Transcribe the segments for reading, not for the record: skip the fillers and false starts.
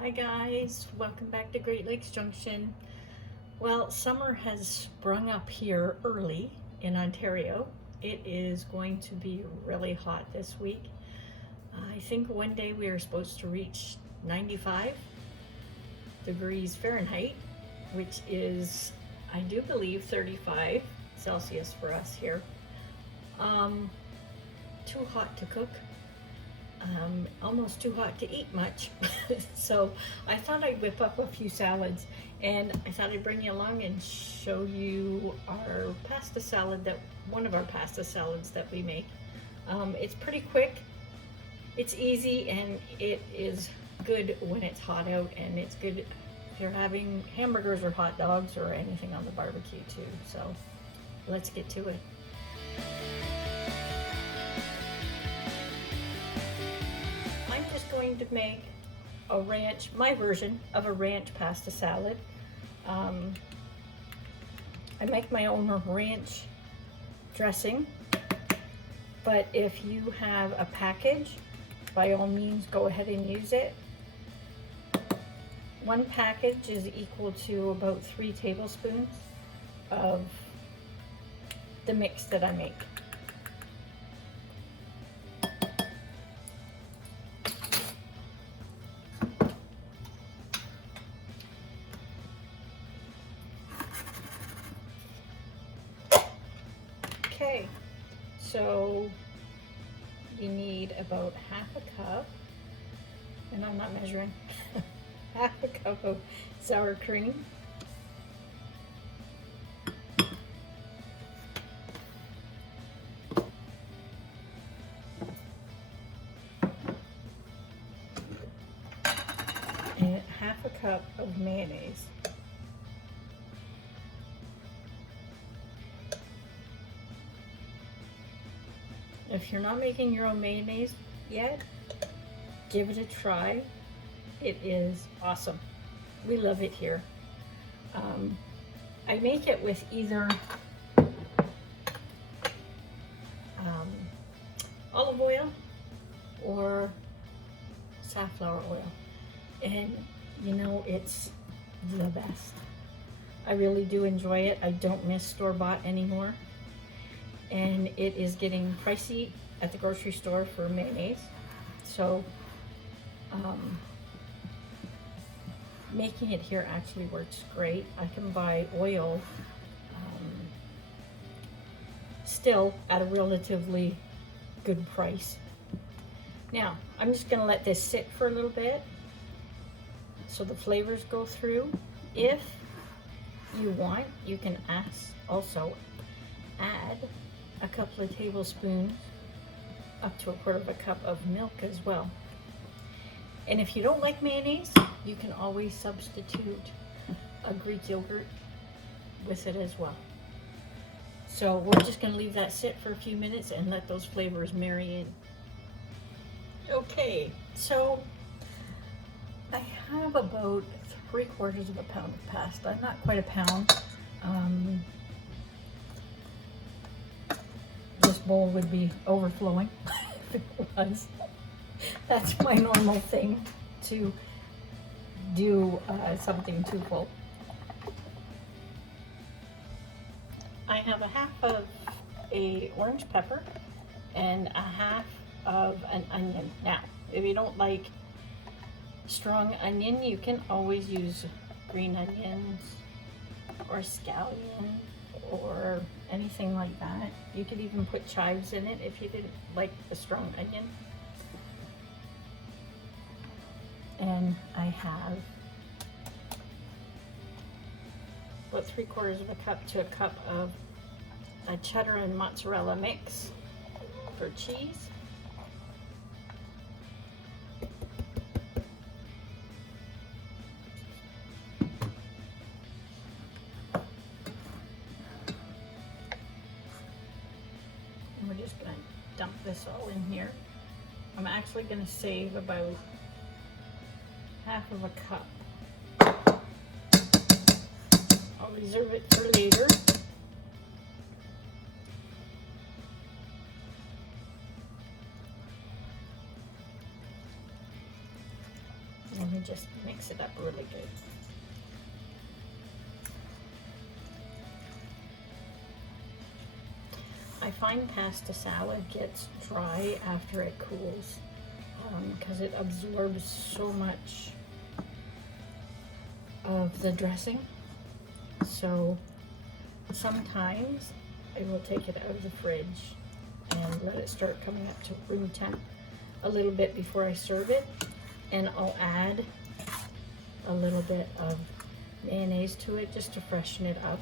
Hi guys, welcome back to Great Lakes Junction. Well, summer has sprung up here early in Ontario. It is going to be really hot this week. I think one day we are supposed to reach 95 degrees Fahrenheit, which is, I do believe, 35 Celsius for us here. Too hot to cook. Almost too hot to eat much. So I thought I'd whip up a few salads, and I thought I'd bring you along and show you our pasta salad, one of our pasta salads that we make. It's pretty quick, it's easy, and it is good when it's hot out, and it's good if you're having hamburgers or hot dogs or anything on the barbecue too. So let's get to it. I'm just going to make my version of a ranch pasta salad. I make my own ranch dressing, but if you have a package, by all means go ahead and use it. One package is equal to about 3 tablespoons of the mix that I make. Okay, so you need about half a cup, and I'm not measuring, half a cup of sour cream, and half a cup of mayonnaise. If you're not making your own mayonnaise yet, give it a try. It is awesome. We love it here. I make it with either olive oil or safflower oil. And you know, it's the best. I really do enjoy it. I don't miss store-bought anymore. And it is getting pricey at the grocery store for mayonnaise. So making it here actually works great. I can buy oil still at a relatively good price. Now, I'm just gonna let this sit for a little bit so the flavors go through. If you want, you can also add a couple of tablespoons up to a quarter of a cup of milk as well. And if you don't like mayonnaise, you can always substitute a Greek yogurt with it as well. So we're just going to leave that sit for a few minutes and let those flavors marry in. Okay, so I have about 3/4 of a pound of pasta, not quite a pound. This bowl would be overflowing if it was. That's my normal thing, to do something too full. I have a half of a orange pepper and a half of an onion. Now, if you don't like strong onion, you can always use green onions or scallion or anything like that. You could even put chives in it if you didn't like the strong onion. And I have about 3/4 of a cup to a cup of a cheddar and mozzarella mix for cheese. And we're just gonna dump this all in here. I'm actually gonna save about half of a cup. I'll reserve it for later. me just mix it up really good. I find pasta salad gets dry after it cools because it absorbs so much of the dressing. So sometimes I will take it out of the fridge and let it start coming up to room temp a little bit before I serve it, and I'll add a little bit of mayonnaise to it just to freshen it up.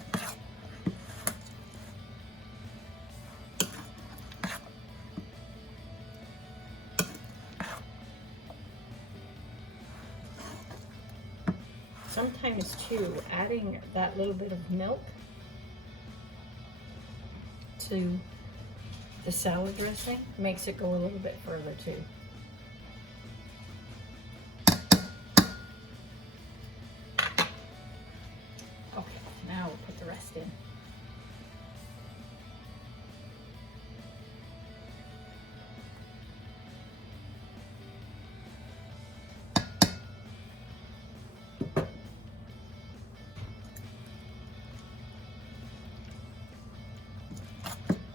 Sometimes too, adding that little bit of milk to the salad dressing makes it go a little bit further too. Okay, now we'll put the rest in.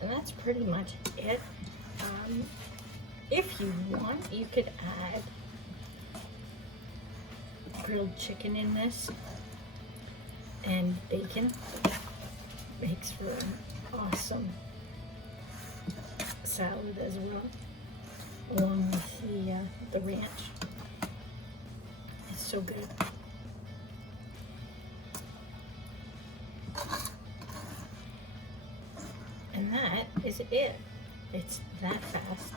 And that's pretty much it. If you want, you could add grilled chicken in this, and bacon. Makes for an awesome salad as well, along with the ranch. It's so good. And that is it. It's that fast.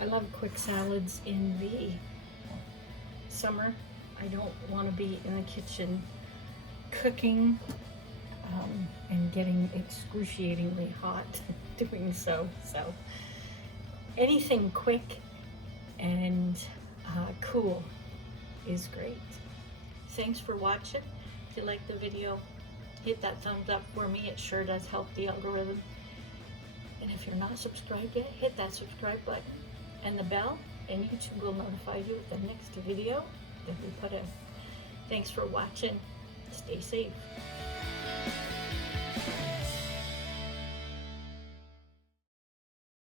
I love quick salads in the summer. I don't want to be in the kitchen cooking and getting excruciatingly hot doing so. So anything quick and cool is great. Thanks for watching. If you like the video, hit that thumbs up for me. It sure does help the algorithm. And if you're not subscribed yet, hit that subscribe button and the bell, and YouTube will notify you with the next video that we put in. Thanks for watching. Stay safe.